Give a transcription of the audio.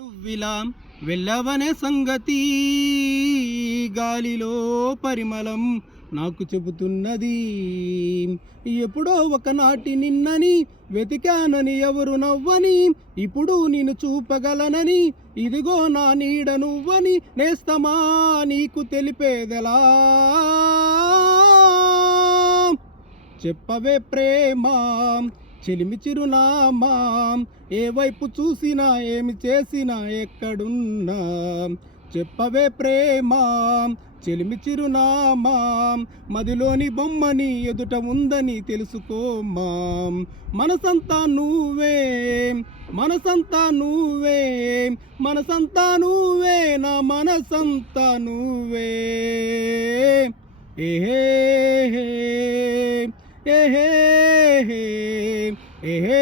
నువ్విలా వెళ్ళవనే సంగతి గాలిలో పరిమళం నాకు చెబుతున్నది. ఎప్పుడో ఒకనాటి నిన్నని వెతికానని ఎవరు నవ్వని, ఇప్పుడు నేను చూపగలనని ఇదిగో నా నీడ నువ్వని నేస్తమా నీకు తెలిపేదెలా. చెప్పవే ప్రేమ చెలిమి చిరునామా, ఏ వైపు చూసినా ఏమి చేసినా ఎక్కడున్నా. చెప్పవే ప్రేమ చెలిమి చిరునామా, మదిలోని బొమ్మని ఎదుట ఉందని తెలుసుకోమా. మనసంతా నువ్వే మనసంతా నువ్వే మనసంతా నువ్వే నా మనసంతా నువ్వే. ఏహే ఏహే ఏహే